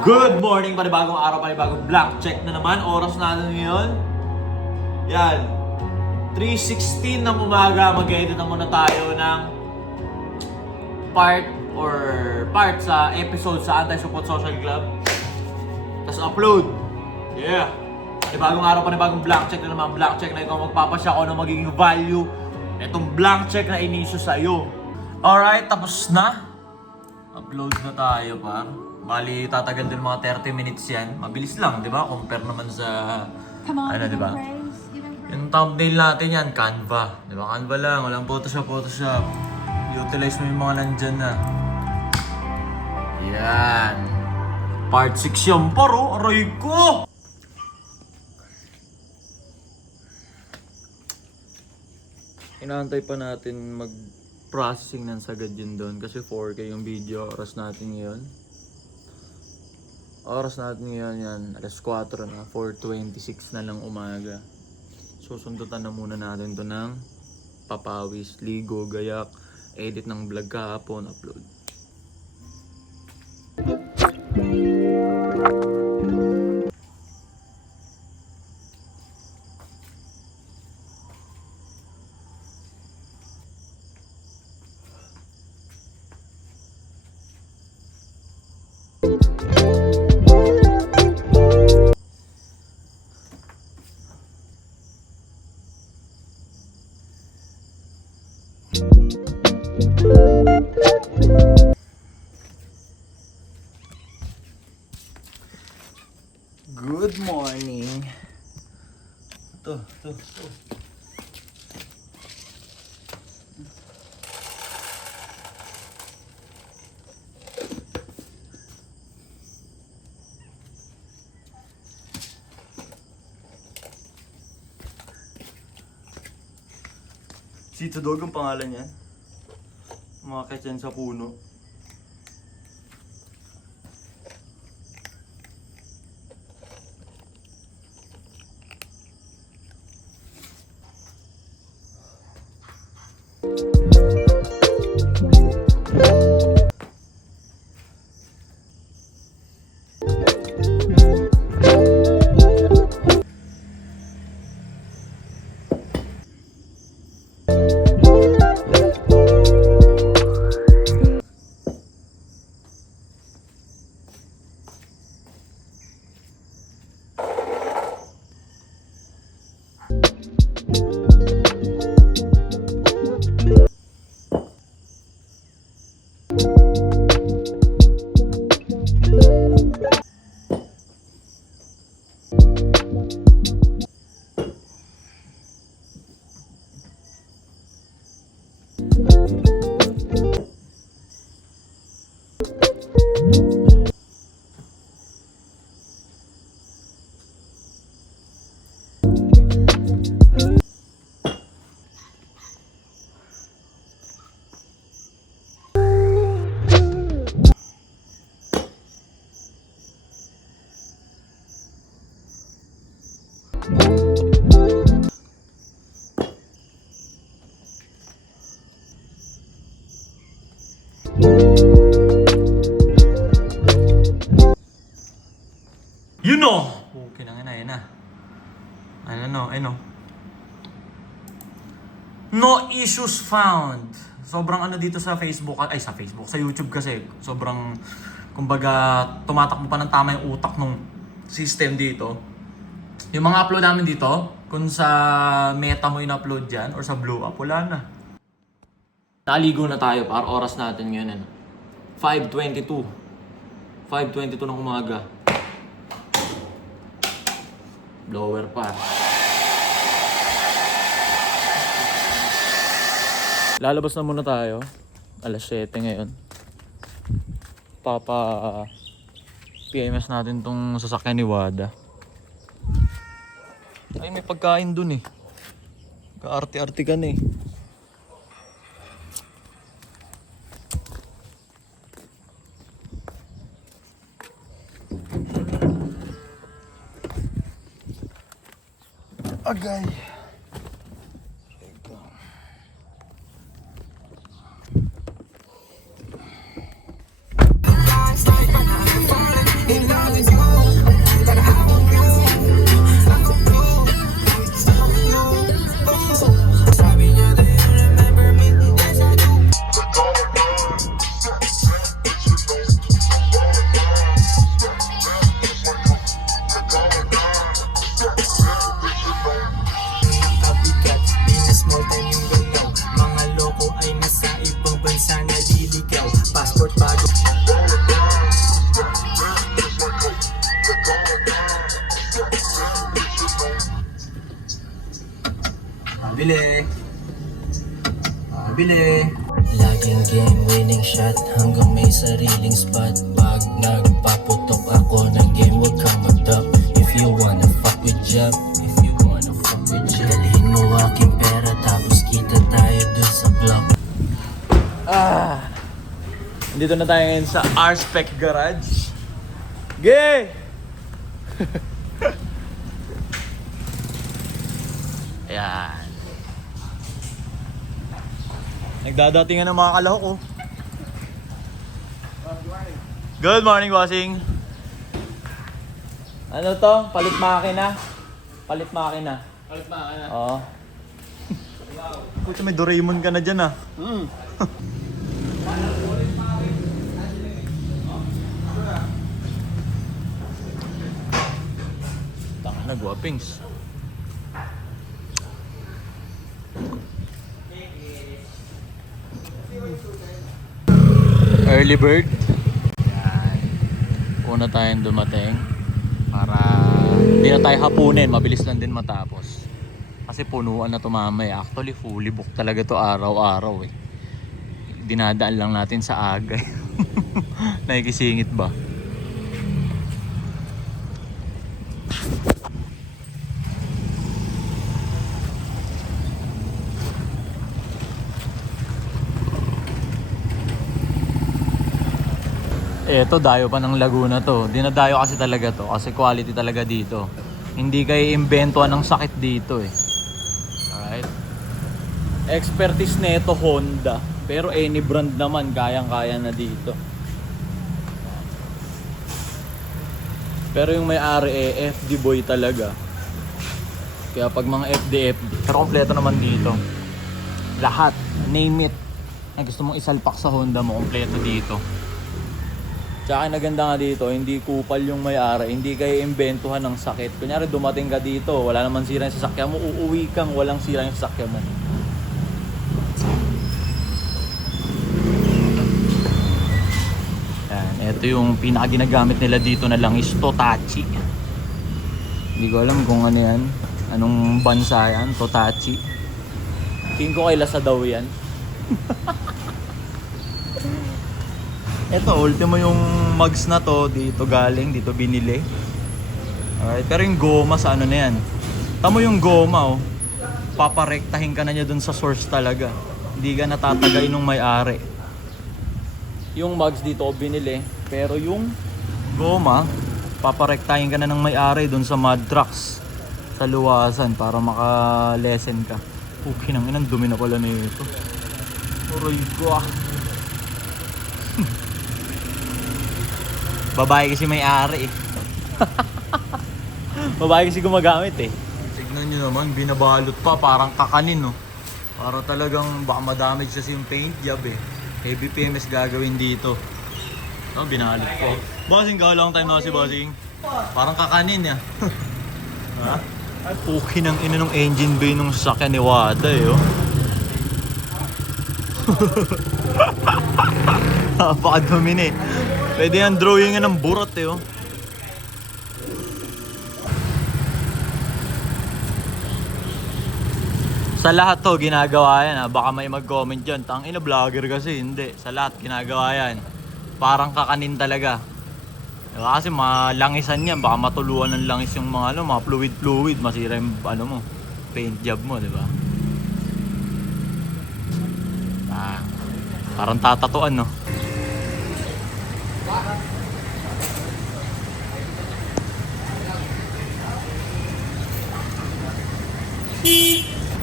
Good morning, panibagong araw, panibagong blank check na naman. Oras natin ngayon. Yan. 3:16 ng umaga, mag-edit na muna tayo ng part sa episode sa Anti-Support Social Club. Tapos upload. Yeah. Panibagong araw, panibagong blank check na naman. Blank check na ikaw magpapasya ko ng magiging value itong blank check na inisyo sa'yo. Alright, tapos na. Upload na tayo pa. Bali, tatagal din mga 30 minutes yan. Mabilis lang, di ba? Compare naman sa, di ba? Yung thumbnail natin yan, Canva. Di ba? Canva lang, walang Photoshop. Utilize mo yung mga nandyan na. Yan. Part 6 yung paro, aray ko! Inaantay pa natin mag-processing ng sagad yun doon kasi 4K yung video. Oras natin ngayon yan, alas 4 na, 4:26 na lang umaga. Susundutan na muna natin to ng papawis, ligo, gayak, edit ng vlog kahapon, upload. Good morning. Ito. Si Tudog ang pangalan niyan. Umakit yan sa puno. You know! Okay na nga na. Ano. No issues found. Sobrang dito sa Facebook, sa YouTube kasi. Sobrang, kumbaga, tumatakbo pa ng tama yung utak ng system dito. Yung mga upload namin dito, kung sa Meta mo in-upload dyan, or sa Blow Up, wala na. Naligo na tayo para oras natin ngayon. 5:22 ng umaga. Blower pa. Lalabas na muna tayo. Alas 7 ngayon. PMS natin tong sasakyan ni Wada. Ay, may pagkain dun eh. Kaarte-arte ka na eh. Agay. Copycat, pinasmall time yung galaw. Mga loko ay nasa ibang bansa naliligaw. Passport bago. Bili. Bili. Laging game winning shot hanggang may sariling spot. Pag nagpaputok ako ng game, huwag kang mag-top. If you wanna fuck with Jab, dalhin mo aking pera tapos kita tayo dun sa block. Dito na tayo ngayon sa R-Spec Garage. Gay! Ayan. Nagdadatingan ng mga kalahok oh. Good morning, bossing. Ano to? Palit makina? Palit makina. Palit makina. Oo. Puta, may Doraemon ka na dyan ah. Taka na, guwapings. Early bird. Yan. Una tayong dumating para hindi na tayo hapunin, mabilis lang din matapos. Kasi punuan na to mamaya. Actually fully booked talaga to araw-araw eh. Dinadaan lang natin sa aga. Nakikisingit ba? Eto, dayo pa ng Laguna to. Dinadayo kasi talaga to. Kasi quality talaga dito. Hindi kayo imbentuhan ng sakit dito eh. Alright. Expertise nito Honda. Pero any brand naman kayang-kaya na dito. Pero yung may-ari FD boy talaga. Kaya pag mga FD. Pero kompleto naman dito. Lahat. Name it. Na gusto mong isalpak sa Honda mo. Kompleto dito. Tsaka naganda nga dito, hindi kupal yung may-ari, hindi kayo imbentuhan ng sakit. Kunyari dumating ka dito, wala naman sira yung sasakyan mo, uuwi kang walang sira yung sasakyan mo. Yan, ito yung pinakaginagamit nila dito na lang is Totachi. Hindi ko alam kung ano yan, anong bansa yan, Totachi. Tingin ko kay Lasa daw yan. Ito, ultimo yung mugs na to, dito galing, dito binili. Alright, pero yung goma sa ano na yan. Tamo yung goma oh. Paparektahin ka na niya dun sa source talaga. Hindi ka natatagay nung may-ari. Yung mugs dito ko binili, pero yung goma, paparektahin ka na ng may-ari dun sa mud trucks. Sa luwasan para maka-lesson ka. Okay nang inang dumi na pala na ito. Aray ko ah. Babae kasi may-ari eh. Babae kasi gumagamit eh. Tignan nyo naman, binabalot pa, parang kakanin no. Para talagang baka madamage kasi yung paint job eh. Heavy PMS gagawin dito. No, binalot ko. Bossing, gawa lang time na si Bossing. Parang kakanin ya. Ha? Puki ng ina ng engine bay nung sasakyan ni Wada eh oh. Napakadumi na eh. Pwede yan drawing ng burot eh oh. Sa lahat to ginagawa yan ha. Baka may mag-comment dyan. Tangina vlogger kasi. Hindi. Sa lahat ginagawa yan. Parang kakanin talaga. Diba? Kasi malangisan yan. Baka matuluan ng langis yung mga ano, mga fluid. Masira yung ano mo, paint job mo, diba? Parang tatatuan no.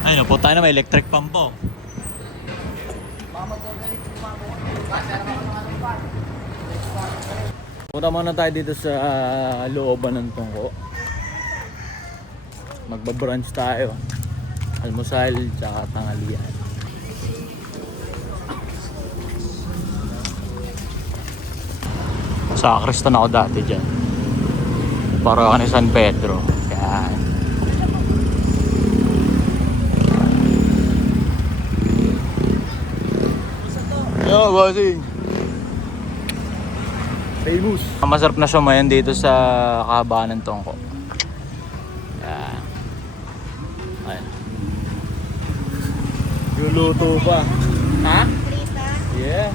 Ayun, po tayo na may electric pump po. Punta muna tayo dito sa looban ng Tungko. Magbabrunch tayo. Almusal tsaka tanghalian. Sa Kristan ako dati dyan. Para ako ni San Pedro. Yan. Yo, bossing. Famous. Masarap na sumayan dito sa kahabaan ng Tungko. Yan. Ayan. Luluto pa. Ha? Yeah.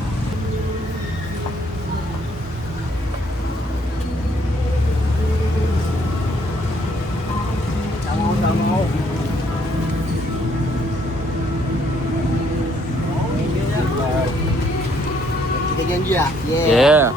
Tama ako. Yeah.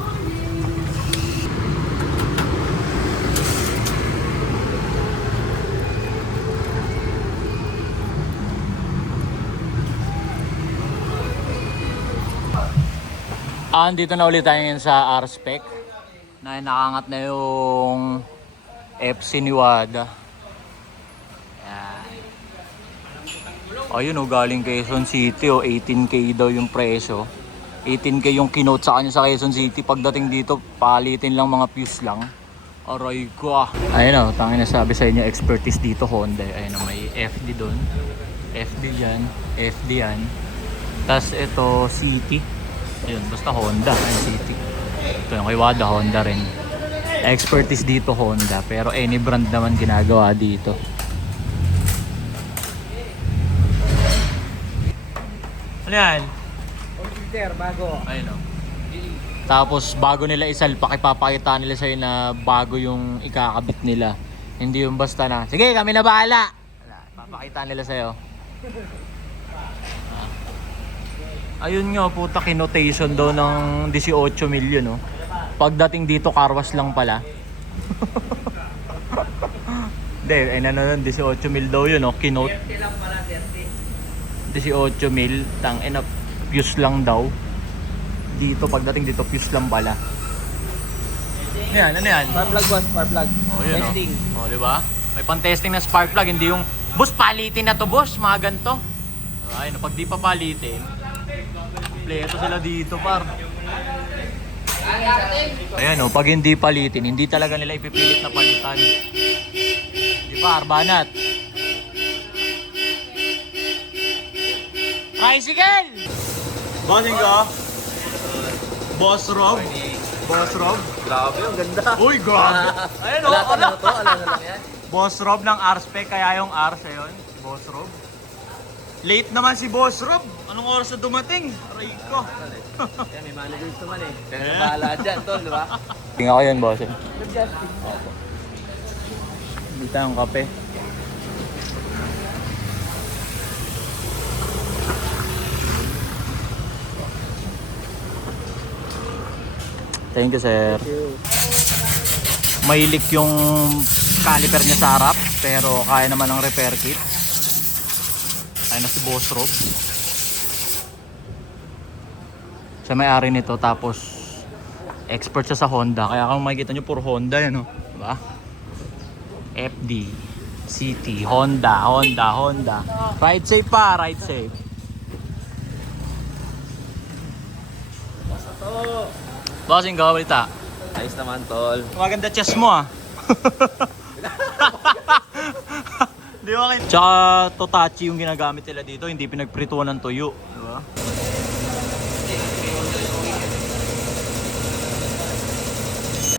Andito na ulit tayo ngayon sa R-Spec. Nakangat na yung FC ni Wada. Yan. Ayun o, galing Quezon City o, 18K daw yung presyo. 18K yung kinote sa kanya sa Quezon City. Pagdating dito, palitin lang, mga fuse lang. Aray ko ah. Ayun o, tangin na sabi sa inyo, expertise dito Honda. Ayun o, may FD doon. FD dyan, FD yan. Tapos ito, City. Ayun, basta Honda, ayun, City. Ito yung kay Wada, Honda rin. Expertise dito Honda, pero any brand naman ginagawa dito. Ano yan? Computer, bago. Ayun o. Tapos bago nila isalpak, ipapakita nila sa'yo na bago yung ikakabit nila. Hindi yung basta na, sige kami na bahala. Papakita nila sa'yo. Ayun nga, puta, kinotation daw ng 18 million, no? Pagdating dito, carwash lang pala. Hindi, ay na 18 mil daw yun, no? Kinote. 30 lang pala, 30. 18 mil, tangina, fuse lang daw. Dito, pagdating dito, fuse lang pala. Ano yan? Ano yan? Spark plug boss, spark plug. Oh, yun, Testing. Oh, di ba? May pan-testing na spark plug, hindi yung, boss, palitin na to, boss, mga ganito. Ayun, pag di pa palitin, kompleto sila dito, par. Ayan o, pag hindi palitin, hindi talaga nila ipipilit na palitan. Di par, banat. Tricycle! Bossing ka? Boss Rob? Boss Rob? Grabe, ang ganda. Uy, grabe! Ayan o, Alata na to, alata na lang yan. Boss Rob ng R-Spec, kaya yung R sa yun, si Boss Rob. Late naman si Boss Rob. Anong oras na dumating? Aray ko. Kaya may managers naman eh. Kaya sa bahala dyan, tol, di ba? Tingnan ko yun, boss. Adjusting. Hindi tayong kape. Thank you, sir. May leak yung caliper niya sa harap, pero kaya naman ng repair kit. Ayun na si Boss Rob. Siya may-ari nito, tapos expert siya sa Honda. Kaya kung makikita nyo, puro Honda yan, no? Diba? FD, City, Honda. Ride safe pa, ride safe. Bossing, balita. Ayos naman, tol. Maganda chest mo ah. Di ba kayo? Tsaka Totachi yung ginagamit nila dito, hindi pinagprituan ng tuyo. Di ba?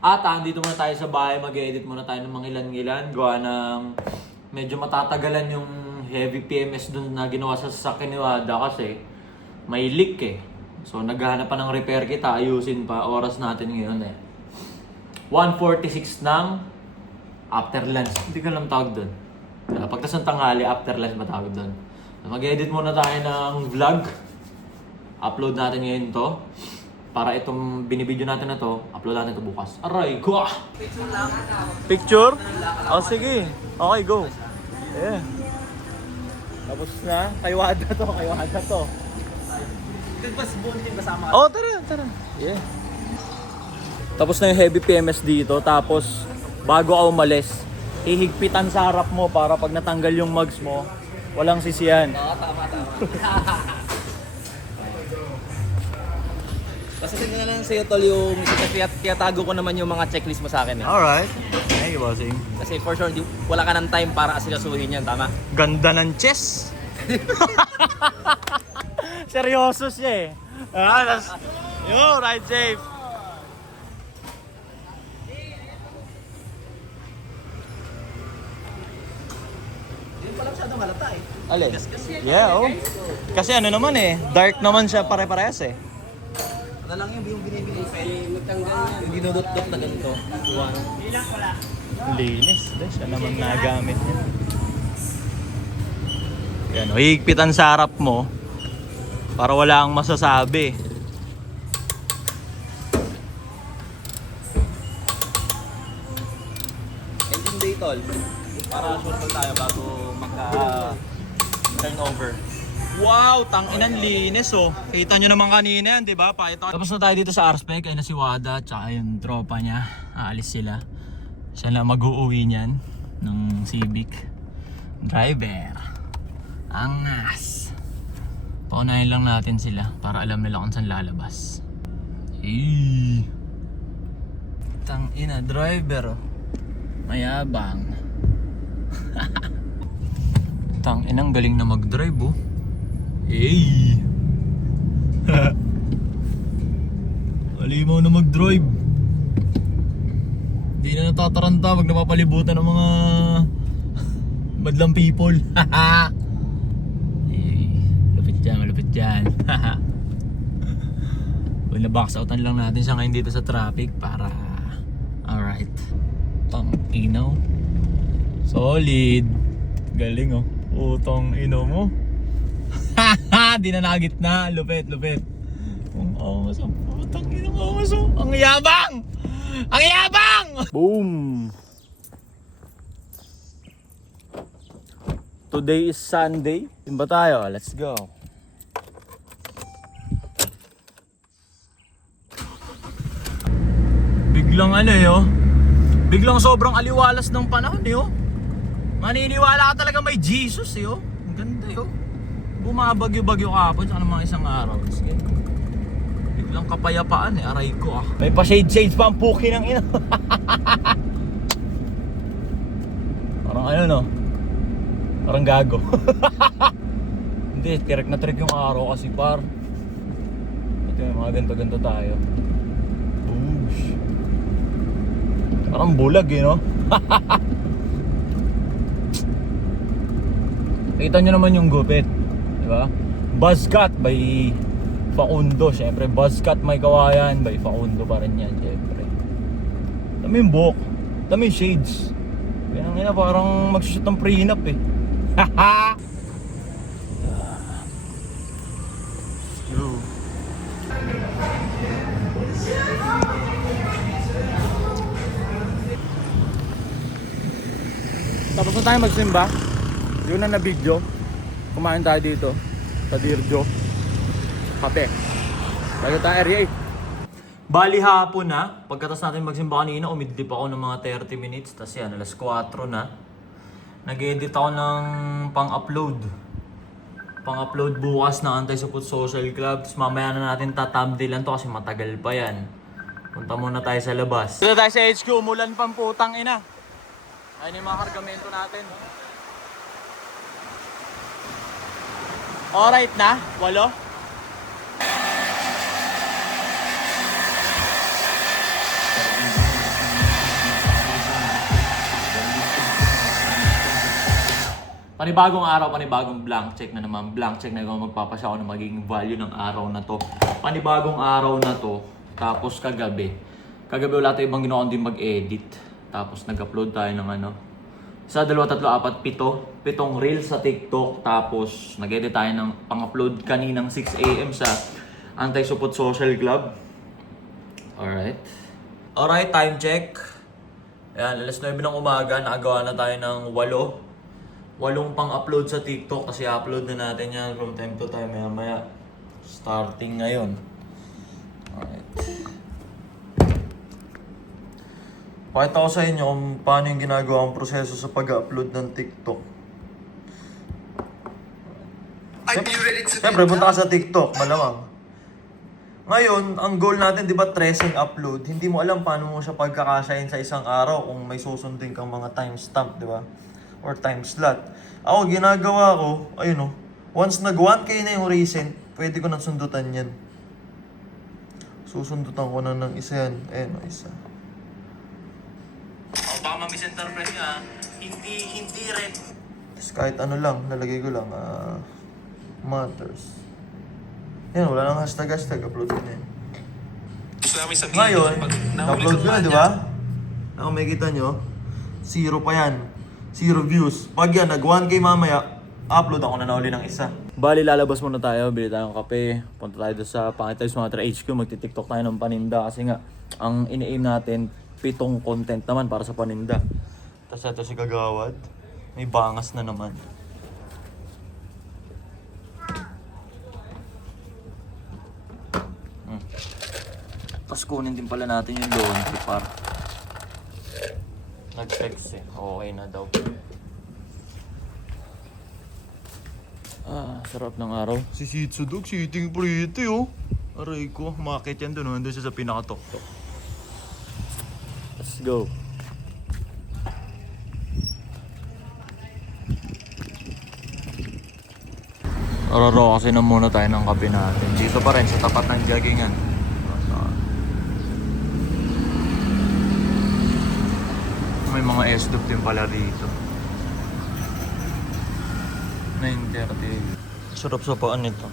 At andito muna tayo sa bahay, mag-edit muna tayo ng mga ilan-ilan. Gawa ng medyo matatagalan yung heavy PMS dun na ginawa sa sasakyan ni Wada kasi may leak eh. So naghahanap pa ng repair kit, ayusin pa. Oras natin ngayon eh 1:46 ng after lunch. Hindi ko alam tawag doon. Pagtas ng tanghali, after lunch matawag doon. Mag-edit muna tayo ng vlog. Upload natin ngayon to. Para itong binibideo natin na to, upload natin ito bukas. Aray, go! Picture? Oh, sige. Okay, go. Yeah. Tapos na. Kaywada to. Kasi mas buong din kasama. Oh, tara. Yeah. Tapos na yung heavy PMS dito. Tapos, bago ka umalis, hihigpitan sa harap mo para pag natanggal yung mugs mo, walang sisiyan. Oo, tama. Kasi tingnan na lang sa'yo, tol, yung tiyatago ko naman yung mga checklist mo sa akin eh. Alright. Thank you, bossing. Kasi for sure, wala ka ng time para asikasuhin yan, tama? Ganda ng chess. Seryoso siya eh. Yo, ride safe. Hindi pala masyadong halata eh. Alin? Yeah, oh. Kasi ano naman eh, dark naman siya pare-parehas eh. Ano lang yung binibili sa yung dinudot-dot na ganito. Linis. Siya naman nagamit niya. Yan, oh, higpitan sa harap mo para wala kang masasabi. Engine day, tol. Para sure tol tayo bago turnover. Wow, tanginan linis oh. Kita nyo naman kanina yan, di ba? Tapos na tayo dito sa R-Spec, ayun na si Wada, tsaka yung tropa niya. Aalis sila. Siya na mag-uuwi niyan ng Civic. Driver. Angas. Paunahin lang natin sila para alam nila kung saan lalabas. Tangina, driver oh. Mayabang. Tanginang galing na mag-drive oh. Hey! Alimaw na mag-drive. Hindi na natataranta pag napapalibutan ng mga madlang people. Hey, malupit dyan. Well, na-box outan lang natin siya ngayon dito sa traffic para... Alright. Tang-inaw. Solid. Galing oh. Utang ino mo. Di na nagitna. Lupit. Ang angas ang putang ina mo. Ang yabang! Ang yabang! Boom! Today is Sunday. Timba tayo. Let's go. Biglang ano eh oh. Biglang sobrang aliwalas ng panahon eh oh. Maniniwala ka talaga may Jesus eh oh. Ang ganda eh oh. Bumabagyo-bagyo kahapon sa mga isang araw. Biglang kapayapaan eh, aray ko ah. May pa-shade-shades pa ang puki ng ina. Parang ano no? Parang gago. Hindi, tirik na tirik yung araw kasi par. Ito yung mga ganto-ganto tayo. Oosh. Parang bulag eh no? Kita nyo naman yung gupit. Diba? Buzzcut by Facundo. Siyempre Buzzcut may kawayan by Facundo pa rin yan. Siyempre dami yung buhok, dami yung shades. Kaya nga parang magsushoot ng prenup eh. Haha. Tapos na tayo magsimba. Yun na video. Kumain tayo dito sa Dirjo. Kape. Bago tayo area 8. Bali hapon na. Pagkatas natin magsimba kanina, umidlip ako ng mga 30 minutes. Tapos yan, alas 4 na. Nag-edit ako ng pang-upload. Pang-upload bukas na Anti-Supot Social Club. Tapos mamaya na natin tatambdilan to kasi matagal pa yan. Punta muna tayo sa labas. Dito tayo sa HQ, umulan pang putang ina. Ayun yung mga kargamento natin. Alright na? 8? Panibagong araw, panibagong blank check na naman. Blank check na ikaw magpapasya ako ng magiging value ng araw na to. Panibagong araw na to. Tapos kagabi wala tayong ibang ginawa kundi mag-edit. Tapos nag-upload tayo ng ano. 1, 2, 3, 4, 7 reels sa TikTok. Tapos nag-edit tayo ng pang-upload kaninang 6 AM sa Anti-Supot Social Club. Alright, time check. Ayan, alas 9 ng umaga. Nakagawa na tayo ng 8 pang-upload sa TikTok. Kasi upload na natin yan from time to time. Maya starting ngayon. Alright. Pakita ko sa inyo kung paano yung ginagawa ang proseso sa pag-upload ng TikTok. Siyempre, punta ka sa TikTok, malamang. Ngayon, ang goal natin, di ba, tracing upload. Hindi mo alam paano mo siya pagkakasyahin sa isang araw kung may susundin kang mga timestamp, di ba? Or time slot. Ako, ginagawa ko, ayun o. Once nag 1K na yung recent, pwede ko nang sundutan yan. Susundutan ko na ng isa yan. Ayun o, isa. Oh, baka ma-misinterpret nyo ha. Hindi rin. Tapos kahit ano lang, lalagay ko lang, matters. Yan, wala nang hashtag, upload ko na yan. Ngayon, upload ko na, di ba? Ako may kita nyo, 0 pa yan. 0 views. Pag yan, nag 1K mamaya, upload ako na uli ng isa. Bali, lalabas muna tayo, bili tayo ng kape, punta tayo doon sa Pangitay Sumatra HQ, magti-tiktok tayo ng paninda kasi nga, ang ini-aim natin, 7 content naman para sa paninda. Tapos ito si Kagawad, may bangas na naman. Tapos kunin din pala natin yung laundry par. Nag-text eh, okay na daw. Sarap ng araw. Si Shitsu Dog, sitting pretty oh. Aray ko, makakit yan doon, nandun siya sa pinakatok-tok. Let's go. Araro kasi na muna tayo ng kape natin. Dito pa rin, sa tapat ng joggingan. May mga S-Dub din pala dito. 9:30. Sarap sa paan nito.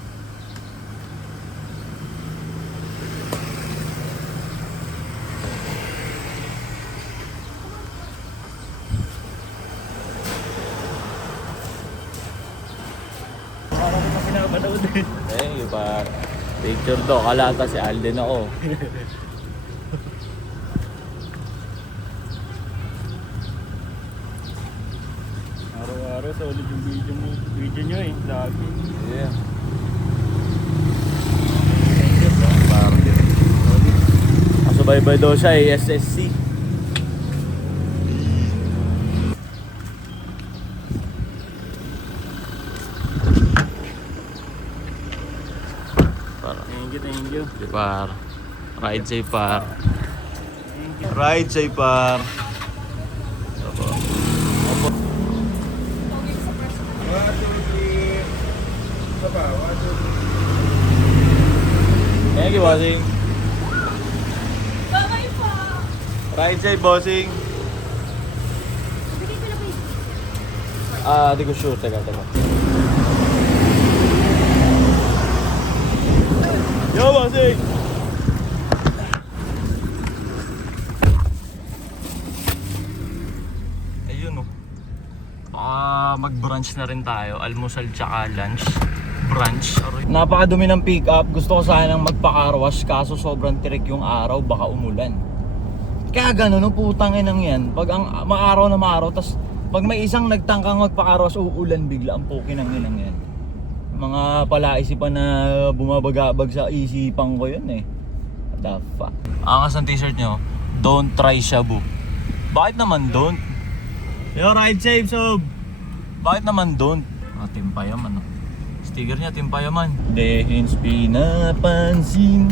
Thank you, par. Picture do, kalata si Alden ako. Araw-araw solid yung video nyo eh, lagi. Yeah. Masubaybay daw siya eh, SSC. Thank you. Si par. Ride safe par. Ride safe par. Opo. Opo. Thank you, bossing. Bye-bye po! Ride safe, bossing. Bigay ko na po Di ko sure. Teka. Yo, bossing! Ayun oh. Mag-brunch na rin tayo. Almusal tsaka lunch. Brunch. Napakadumi ng pick up. Gusto ko sanang magpa-carwash kaso sobrang tirik yung araw. Baka umulan. Kaya gano'n, no, putang inang yan. Pag ang maaraw na maaraw, tas pag may isang nagtangkang magpa-carwash, uulan bigla. Ang pukin ng inang yan. Mga palaisipan na bumabagabag sa isipan ko yun eh. What the fuck? Angas ng t-shirt nyo, don't try shabu. Bakit naman don't? Yo, ride safe, sob! Bakit naman don't? Timpayaman, no? Sticker niya, timpayaman. Dehins pinapansin.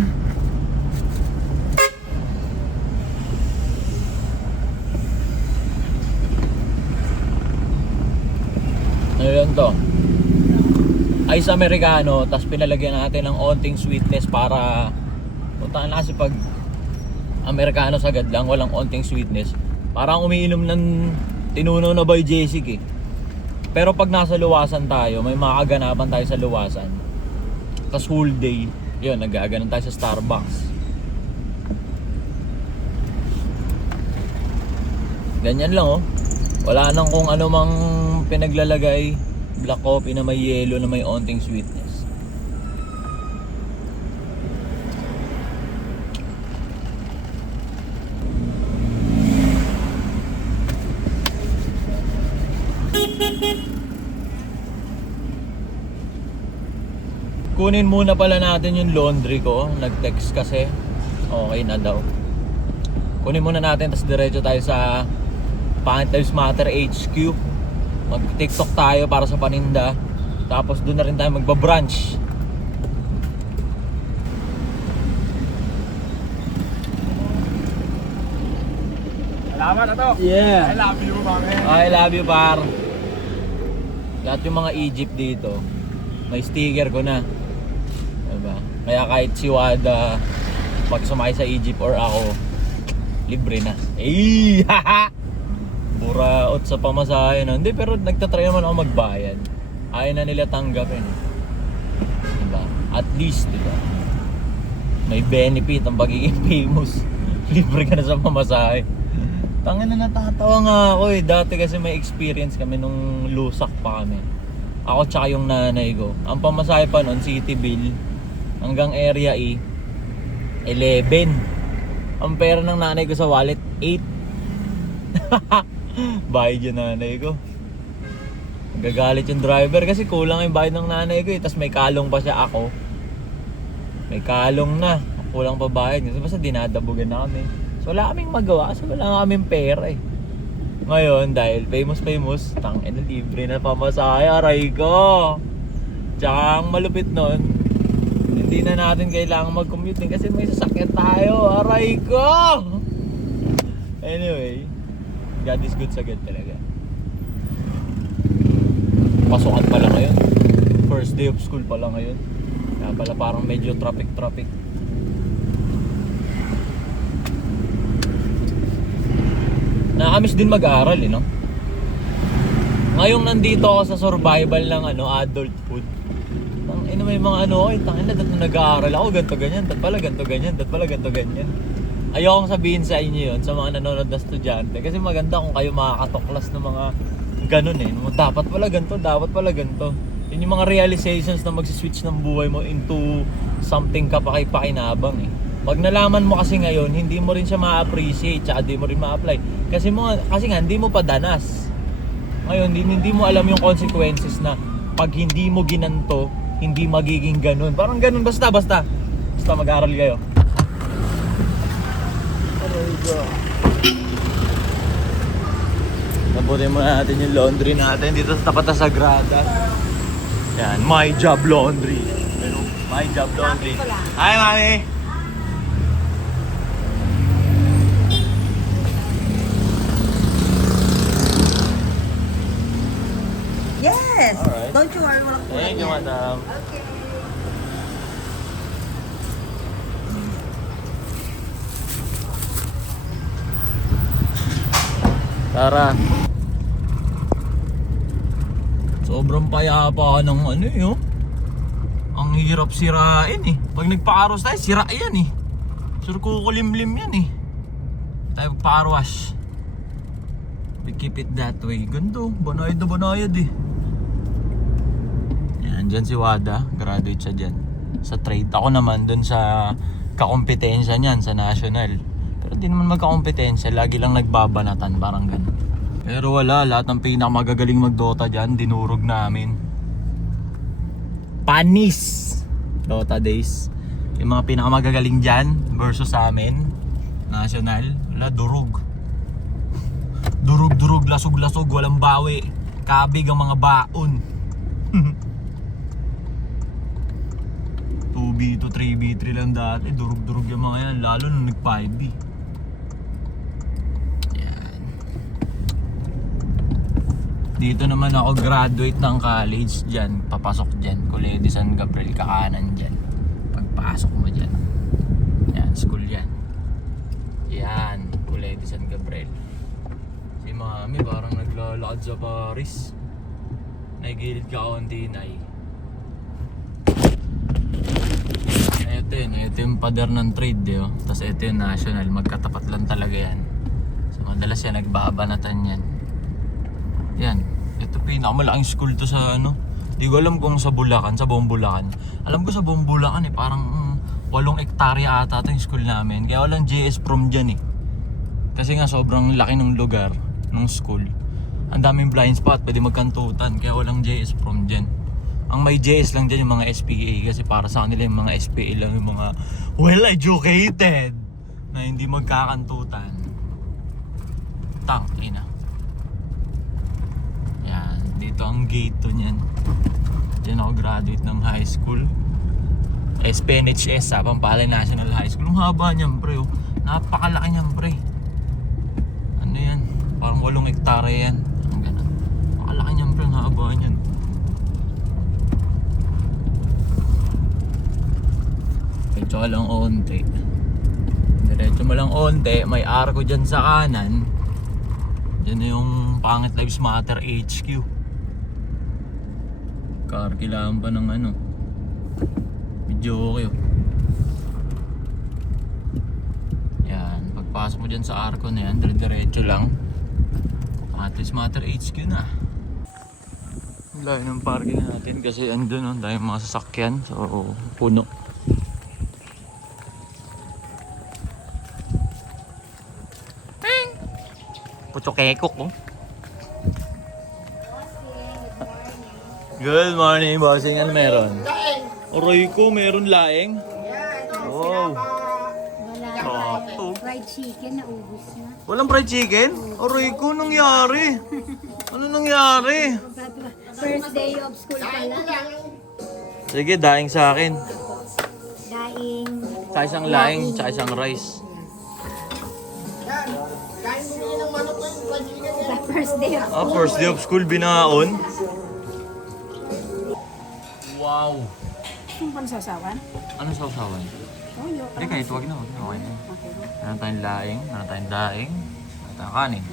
Ano yun to? Ice Americano, tapos pinalagyan natin ng onting sweetness para puntaan na kasi pag Americano sagad lang, walang onting sweetness. Parang umiinom ng tinunaw na by Jessic eh. Pero pag nasa luwasan tayo, may makaganapan tayo sa luwasan. Tapos whole day, yun, nagaganon tayo sa Starbucks. Ganyan lang oh. Wala nang kung ano mang pinaglalagay. Black coffee na may yellow na may onting sweetness. Kunin muna pala natin yung laundry ko. Nag-text kasi. Okay na daw. Kunin muna natin, tapos diretso tayo sa Pangit Lives Matter HQ. Mag-TikTok tayo para sa paninda. Tapos doon na rin tayo magba-brunch. Salamat na to. Yeah. I love you, mami. I love you, par. Lahat yung mga Egypt dito, may sticker ko na. Diba? Kaya kahit si Wada, pag sumakay sa Egypt or ako, libre na. Eh, haha! Buraot sa pamasahe na. Hindi, pero nagtatry naman ako magbayad. Ayaw na nila tanggapin. Diba? At least, diba? May benefit ang pagiging famous. Libre ka na sa pamasahe. Tangin na natatawa nga ako eh. Dati kasi may experience kami nung lusak pa kami. Ako tsaka yung nanay ko. Ang pamasahe pa nun, City Bill, hanggang Area E, 11. Ang pera ng nanay ko sa wallet, 8. Bayad yung nanay ko. Gagalit yung driver kasi kulang yung bayad ng nanay ko eh. Tapos may kalong pa siya ako. May kalong na. Kulang pa bayad. Kasi basta dinadabugan na kami. So wala kaming magawa kasi wala kaming pera eh. Ngayon dahil famous, tangin na libre na pamasahe, aray ko. Tsaka ang malupit nun, hindi na natin kailangan mag-commuting kasi may sasakyan tayo, aray ko. Anyway, God is good sa God talaga. Pasukan pala ngayon. First day of school pala ngayon. Kaya pala parang medyo traffic. Nakakamiss din mag-aaral eh, no? Ngayong nandito ako sa survival ng adulthood. May mga tangin na dapat nag-aaral ako, ganto ganyan, dapat pala ganto ganyan. Ayokong sabihin sa inyo yun, sa mga nanonood na estudyante. Kasi maganda kung kayo makakatuklas ng mga ganun eh. Dapat pala ganto. Yun yung mga realizations na magsiswitch ng buhay mo into something ka pa kay pakinabang eh. Pag nalaman mo kasi ngayon, hindi mo rin siya ma-appreciate, tsaka di mo rin ma-apply. Kasi nga, hindi mo pa danas. Ngayon, hindi mo alam yung consequences na pag hindi mo ginanto, hindi magiging ganun. Parang ganun, basta mag-aral kayo. Nabutin muna natin yung laundry natin dito sa tapat na Sagrada. Yan, My Job Laundry. My Job Laundry. Hi, mami! Yes! Alright. Don't you worry, walang kulang Thank you, yan. madam. Okay. Tara. Sobrang payapa ng oh. Ang hirap sirain eh. Pag nagpa-aros tayo, sira yan eh. Sure kukulimlim yan eh. Tayo magpa-arwash. We keep it that way. Ganda, banayad na banayad eh. Yan, dyan si Wada. Graduate siya dyan. Sa trade. Ako naman dun sa kakompetensya niyan sa national. Pero di naman magkakompetensya. Lagi lang nagbabanatan. Parang ganun. Pero wala. Lahat ng pinakamagagaling mag-Dota dyan, dinurog namin. Panis! Dota days. Yung mga pinakamagagaling dyan versus sa amin. National. Wala, durog. Durug-durug, lasog-lasog, walang bawi. Kabig ang mga baon. 2v2, 3v3 lang dati. Durug-durug yung mga yan, lalo nung nag-5v. Yan. Dito naman ako graduate ng college dyan. Papasok dyan. Colegio de San Gabriel, kakanan dyan. Pagpasok mo dyan. Yan, school yan. Yan, Colegio de San Gabriel. Si mami parang naglalakad sa Paris. Nagilid ka kaunti na eh. Ito yung pader ng trade eh, oh. Tapos ito yung national, magkatapat lang talaga yan. So madalas yan, nagbabanatan yan. Yan, ito pinakamalaking school to sa Di ko alam kung sa Bulacan, sa buong Bulacan. Alam ko sa buong Bulacan eh, parang 8 hektarya ata ito yung school namin. Kaya walang JS prom dyan eh. Kasi nga sobrang laki ng lugar, ng school. Ang daming blind spot, pwede magkantutan. Kaya walang JS prom dyan. Ang may JS lang dyan yung mga SPA. Kasi para sa kanila yung mga SPA lang yung mga well-educated. na hindi magkakantutan. Ina. Yan, dito ang gate to niyan. Diyan ako graduate ng high school. SPNHS, Pampalay National High School. Ang haba niyan, pre. Oh. Napakalaki niyan, pre. Ano yan? Parang 8 hektare yan. Ang ganun. Napakalaki niyan, pre. Ang haba niyan. Diretso ka lang onte. Diretso mo lang onte. May arko dyan sa kanan. Diyan na yung Pangit Lives Matter HQ. Kailangan pa ng ano, video okay. Yan, pagpasok mo dyan sa arko na yan, diretso lang. Pangit Lives Matter HQ na. Layo ng parking natin kasi andun no, dahil mga sasakyan. So, puno. Puchokekok oh. Good morning, bossing. Ano meron? Aray ko, meron laing? Wow. Sakto. Fried chicken, naubos na. Walang fried chicken? Aray ko, nangyari? Ano nangyari? First day of school pala. Sige, daing sa akin. Daing. Sa isang laing, sa isang rice. First day of school. First day of school, binaon. Wow. Yung pansasawan? Anong sausawan? Oh, yun. Hindi, kahit huwag na. Okay na. Okay. Meron tayong laing, meron tayong daing, meron tayong kanin.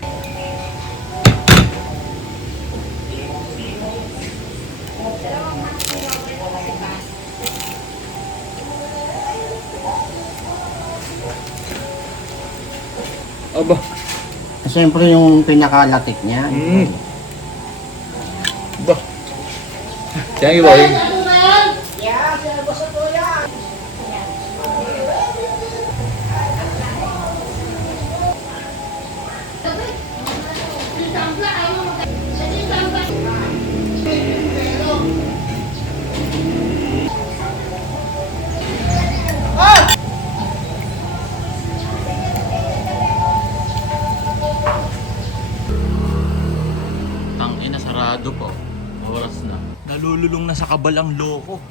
Aba. Siyempre yung pinakalatik niya. Ba. Thank you, boy. Tangina, sarado po. Oras na. Nalululong na sa kabalang loko.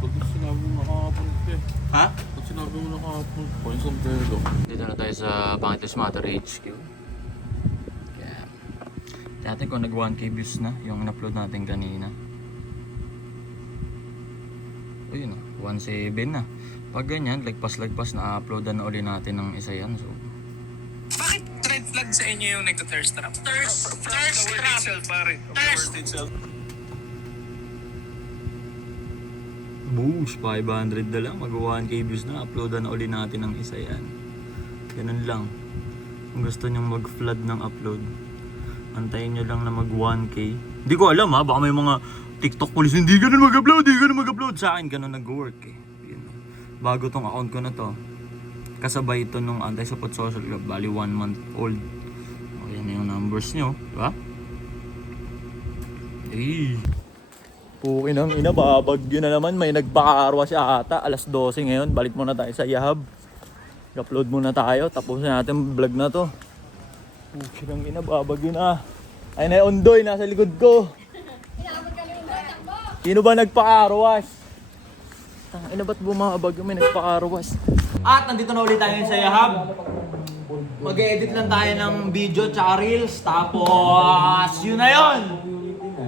Pag sinabi mo nakapunta eh. Ha? Pag sinabi mo nakapunta, pa yung sombrero. Dito na tayo sa Pangit Lives Matter HQ. Kaya, dati ko nag 1K views na yung in-upload natin kanina. O yun o, 1.7 na. Pag ganyan, lagpas-lagpas na uploadan na uli natin ng isa yan. So, Bakit red flag sa inyo yung nagka-thirst trap? Thirst trap! Itself, pare. Thirst itself. boosh, 500 na lang. Mag 1K views na. Uploadan na uli natin ng isa yan. Ganun lang. Kung gusto nyong mag-flood ng upload, antayin nyo lang na mag 1K. Hindi ko alam ha, baka may mga TikTok police, hindi ganun mag-upload, hindi ganun mag-upload. Sa akin, ganun nag-work eh. Yun. Bago tong account ko na to, kasabay ito nung Anti-Support Social Club, bali 1 month old. O, yan na yung numbers nyo, diba? Eh. Pukin ang ina, babagyo na naman. May nagpakarwa siya ata. Alas 12 ngayon, balik muna tayo sa Yahab. I-upload muna tayo, tapos na natin vlog na to. Pukin ang ina, babagyo na. Ay na yung Ondoy, nasa likod ko. Sino ba nagpakarwas? Ina, ba't bumabagyo? May nagpakarwas. At nandito na ulit tayo sa Yahab. Mag-edit lang tayo ng video tsaka reels. Tapos, yun na yun!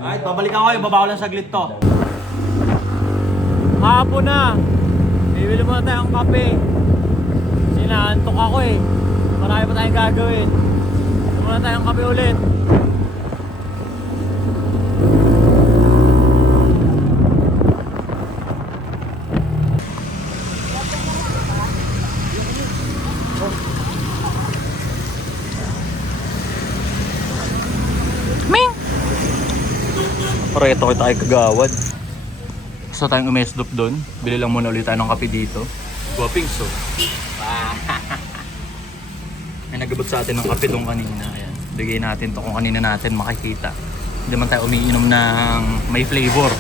Alright, babalikan ko kayo. Baba ko lang saglit to. Hapon na. Bibili muna tayong kape. Sinaantok ako eh. Marami pa tayong gagawin. Bibili muna tayong kape ulit. Pareto kita ay kagawad. na tayong umesdop doon. Bili lang muna ulit tayo ng kape dito. Guwaping so. May nagabot sa atin ng kape doon kanina. Ayan. Bigay natin to kung kanina natin makikita. Hindi man tayo umiinom ng may flavor.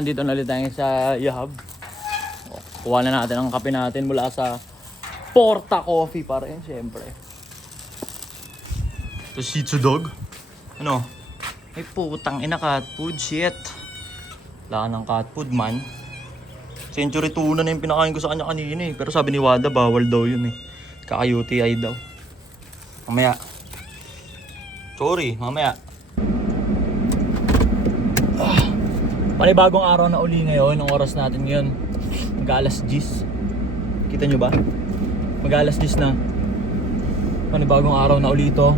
Dito na ulit tayo sa Yahab. Kuha na natin ang kape natin mula sa Porta Coffee pa rin, syempre. Ito Shih Tzu dog. Ano? Ay putang ina, cat food, shit. Wala ka ng cat food man. Century tuna na yung pinakain ko sa kanya kanina eh. Pero sabi ni Wada, bawal daw yun eh. Kaka-UTI daw. Mamaya. Sorry, mamaya. Panibagong araw na uli ngayon. Ang oras natin ngayon, mag-alas 10. Kita nyo ba? Mag-alas 10 na. Panibagong araw na uli ito.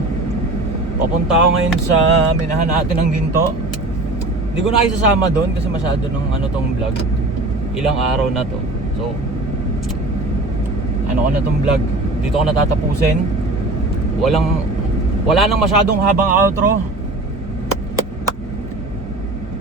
Papunta ako ngayon sa minahan natin ng ginto. Hindi ko na isasama doon kasi masyado ng ano tong vlog. Ilang araw na to. So, ano ko na tong vlog. Dito ko natatapusin. Wala nang masyadong habang outro.